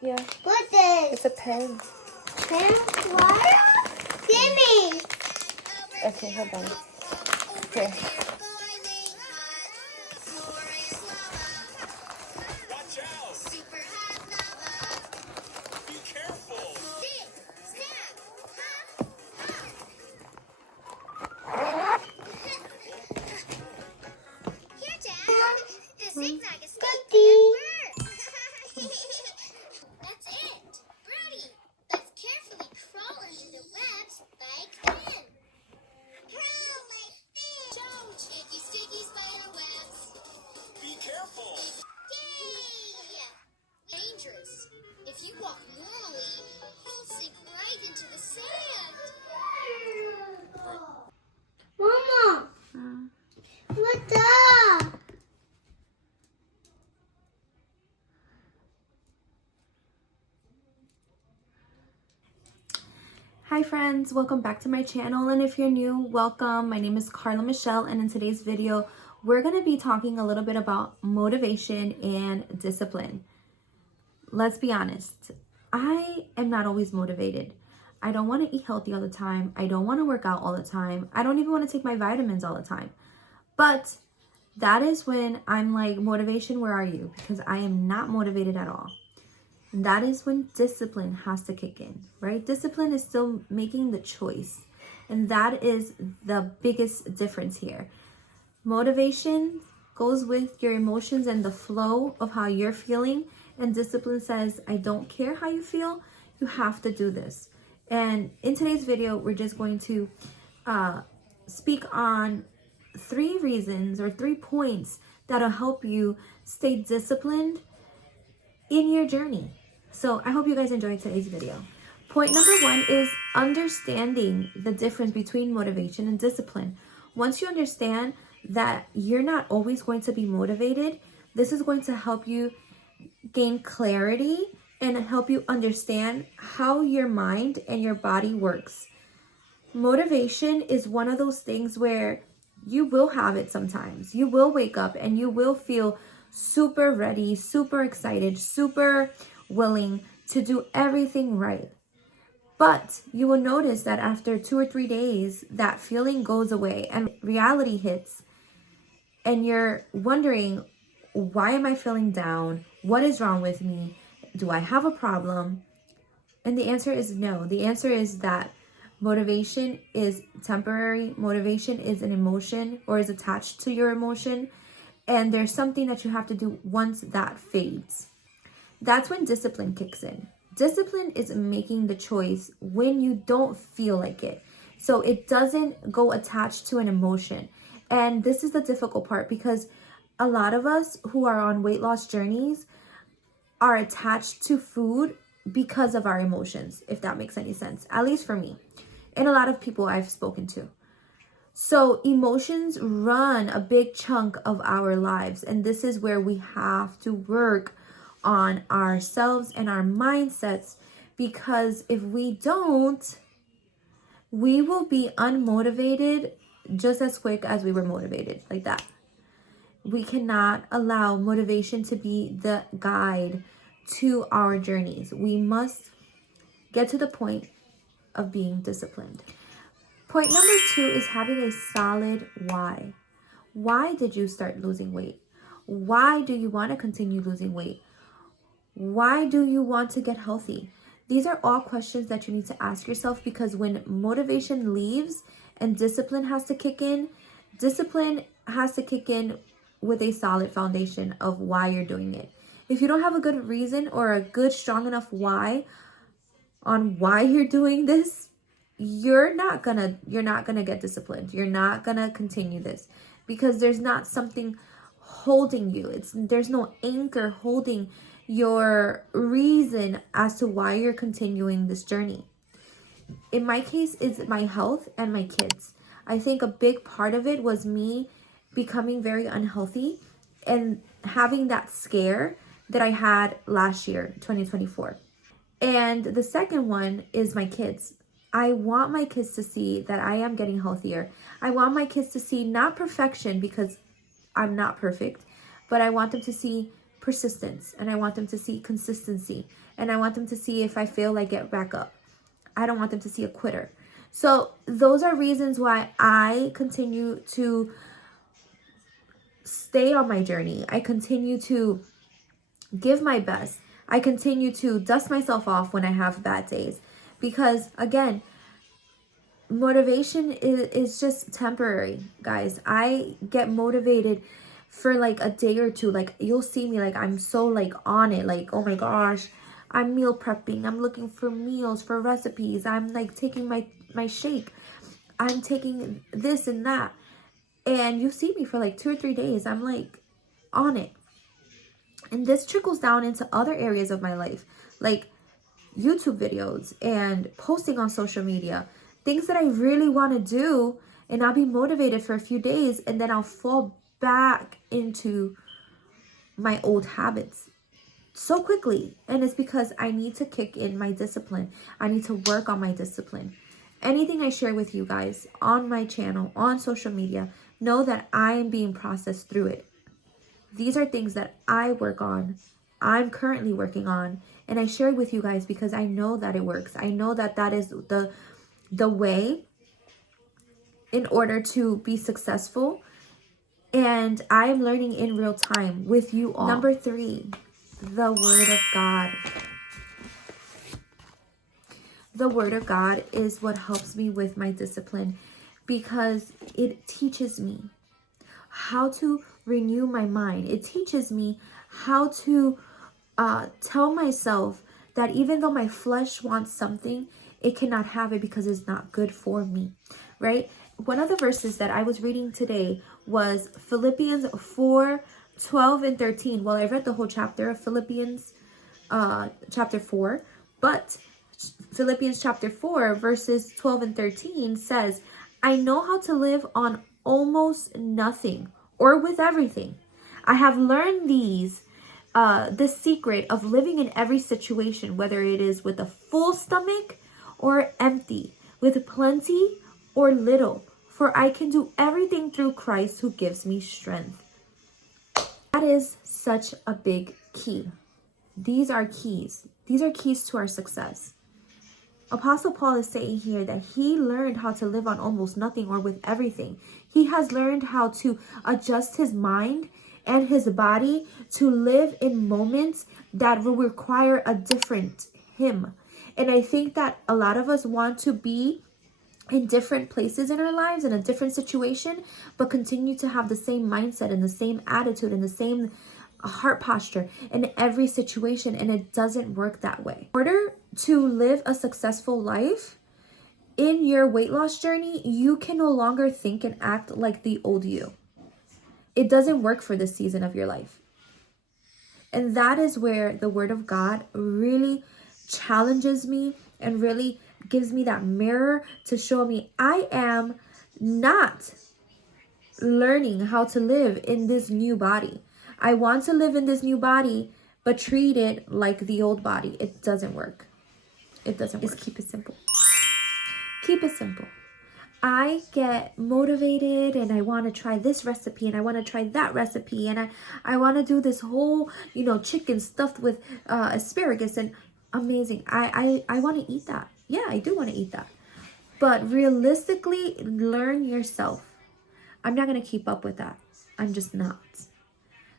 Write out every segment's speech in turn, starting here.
Yeah. What's this? It's a pen. Pen? What? Gimme! Okay, hold on. Here. Watch out! Be careful! Here, Dad. The zigzag is Cookie. That's it. Brody, let's carefully crawl into the webs like Finn. Crawl like Finn. Don't icky sticky spider webs. Be careful! Yay! Dangerous. If you walk normally, you'll sink right into the sand. Mama! What's up? Hi friends, welcome back to my channel, and if you're new, welcome. My name is Carla Michelle, and in today's video we're going to be talking a little bit about motivation and discipline. Let's be honest, I am not always motivated. I don't want to eat healthy all the time. I don't want to work out all the time. I don't even want to take my vitamins all the time. But that is when I'm like, motivation, where are you? Because I am not motivated at all. That is when discipline has to kick in, right? Discipline is still making the choice. And that is the biggest difference here. Motivation goes with your emotions and the flow of how you're feeling. And discipline says, I don't care how you feel. You have to do this. And in today's video, we're just going to speak on 3 reasons or 3 points that'll help you stay disciplined in your journey. So I hope you guys enjoyed today's video. Point number 1 is understanding the difference between motivation and discipline. Once you understand that you're not always going to be motivated, this is going to help you gain clarity and help you understand how your mind and your body works. Motivation is one of those things where you will have it sometimes. You will wake up and you will feel super ready, super excited, super willing to do everything right. But you will notice that after 2 or 3 days, that feeling goes away and reality hits. And you're wondering, why am I feeling down? What is wrong with me? Do I have a problem? And the answer is no. The answer is that motivation is temporary. Motivation is an emotion or is attached to your emotion. And there's something that you have to do once that fades. That's when discipline kicks in. Discipline is making the choice when you don't feel like it. So it doesn't go attached to an emotion. And this is the difficult part, because a lot of us who are on weight loss journeys are attached to food because of our emotions, if that makes any sense, at least for me and a lot of people I've spoken to. So emotions run a big chunk of our lives, and this is where we have to work on ourselves and our mindsets, because if we don't, we will be unmotivated just as quick as we were motivated, like that. We cannot allow motivation to be the guide to our journeys. We must get to the point of being disciplined. Point number 2 is having a solid why. Why did you start losing weight? Why do you want to continue losing weight? Why do you want to get healthy? These are all questions that you need to ask yourself, because when motivation leaves and discipline has to kick in, discipline has to kick in with a solid foundation of why you're doing it. If you don't have a good reason or a good, strong enough why on why you're doing this, you're not gonna get disciplined. You're not gonna continue this, because there's not something holding you. There's no anchor holding your reason as to why you're continuing this journey. In my case, it's my health and my kids. I think a big part of it was me becoming very unhealthy and having that scare that I had last year, 2024. And the second one is my kids. I want my kids to see that I am getting healthier. I want my kids to see not perfection, because I'm not perfect, but I want them to see persistence, and I want them to see consistency, and I want them to see if I fail, I get back up. I don't want them to see a quitter. So those are reasons why I continue to stay on my journey. I continue to give my best. I continue to dust myself off when I have bad days, because again, motivation is just temporary, guys. I get motivated for like a day or two. Like, you'll see me like I'm so like on it, like, oh my gosh, I'm meal prepping, I'm looking for meals, for recipes, I'm like taking my shake, I'm taking this and that, and you see me for like 2 or 3 days, I'm like on it. And this trickles down into other areas of my life, like YouTube videos and posting on social media, things that I really want to do, and I'll be motivated for a few days and then I'll fall back into my old habits so quickly. And it's because I need to kick in my discipline. I need to work on my discipline. Anything I share with you guys on my channel, on social media, know that I am being processed through it. These are things that I work on, I'm currently working on, and I share it with you guys because I know that it works. I know that that is the way in order to be successful, and I am learning in real time with you all. Number 3, the Word of God. The Word of God is what helps me with my discipline, because it teaches me how to renew my mind. It teaches me how to tell myself that even though my flesh wants something, it cannot have it because it's not good for me, right? One of the verses that I was reading today was Philippians 4:12 and 13. Well, I read the whole chapter of Philippians chapter 4, but Philippians chapter 4 verses 12 and 13 says, I know how to live on almost nothing or with everything. I have learned the secret of living in every situation, whether it is with a full stomach or empty, with plenty or little, for I can do everything through Christ who gives me strength. That is such a big key. These are keys. These are keys to our success. Apostle Paul is saying here that he learned how to live on almost nothing or with everything. He has learned how to adjust his mind and his body to live in moments that will require a different him. And I think that a lot of us want to be in different places in our lives, in a different situation, but continue to have the same mindset and the same attitude and the same heart posture in every situation, and it doesn't work that way. In order to live a successful life in your weight loss journey, you can no longer think and act like the old you. It doesn't work for this season of your life. And that is where the Word of God really challenges me and really gives me that mirror to show me I am not learning how to live in this new body. I want to live in this new body, but treat it like the old body. It doesn't work. It doesn't work. Just keep it simple. Keep it simple. I get motivated and I want to try this recipe and I want to try that recipe and I want to do this whole, chicken stuffed with asparagus, and amazing. I want to eat that. Yeah, I do want to eat that. But realistically, learn yourself. I'm not going to keep up with that. I'm just not.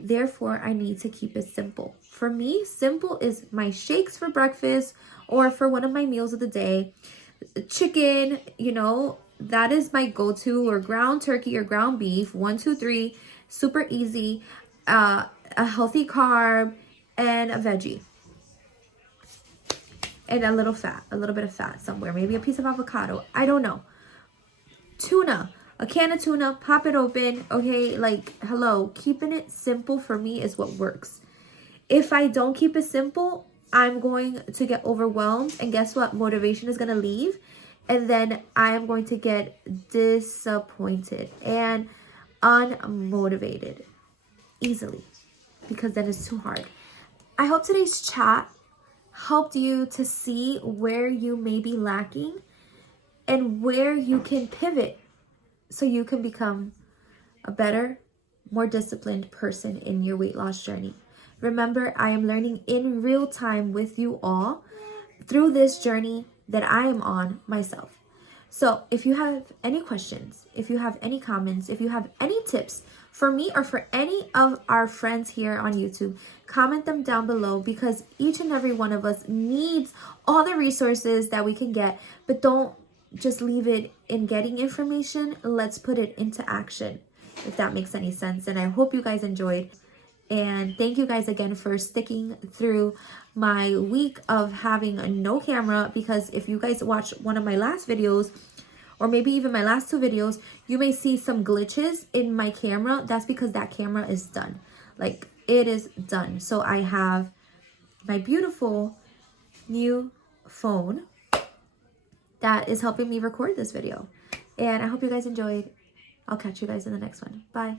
Therefore, I need to keep it simple. For me, simple is my shakes for breakfast or for one of my meals of the day. Chicken, that is my go-to, or ground turkey or ground beef. 1, 2, 3, super easy. A healthy carb and a veggie. And a little bit of fat somewhere. Maybe a piece of avocado. I don't know. Tuna, a can of tuna, pop it open, okay? Like, hello, keeping it simple for me is what works. If I don't keep it simple, I'm going to get overwhelmed, and guess what? Motivation is going to leave, and then I am going to get disappointed and unmotivated easily, because then it's too hard. I hope today's chat helped you to see where you may be lacking and where you can pivot so you can become a better, more disciplined person in your weight loss journey. Remember, I am learning in real time with you all through this journey that I am on myself. So if you have any questions, if you have any comments, if you have any tips for me or for any of our friends here on YouTube, comment them down below, because each and every one of us needs all the resources that we can get, but don't just leave it in getting information. Let's put it into action, if that makes any sense. And I hope you guys enjoyed. And thank you guys again for sticking through my week of having no camera, because if you guys watch one of my last videos, or maybe even my last 2 videos, you may see some glitches in my camera. That's because that camera is done. Like, it is done. So I have my beautiful new phone that is helping me record this video. And I hope you guys enjoyed. I'll catch you guys in the next one. Bye.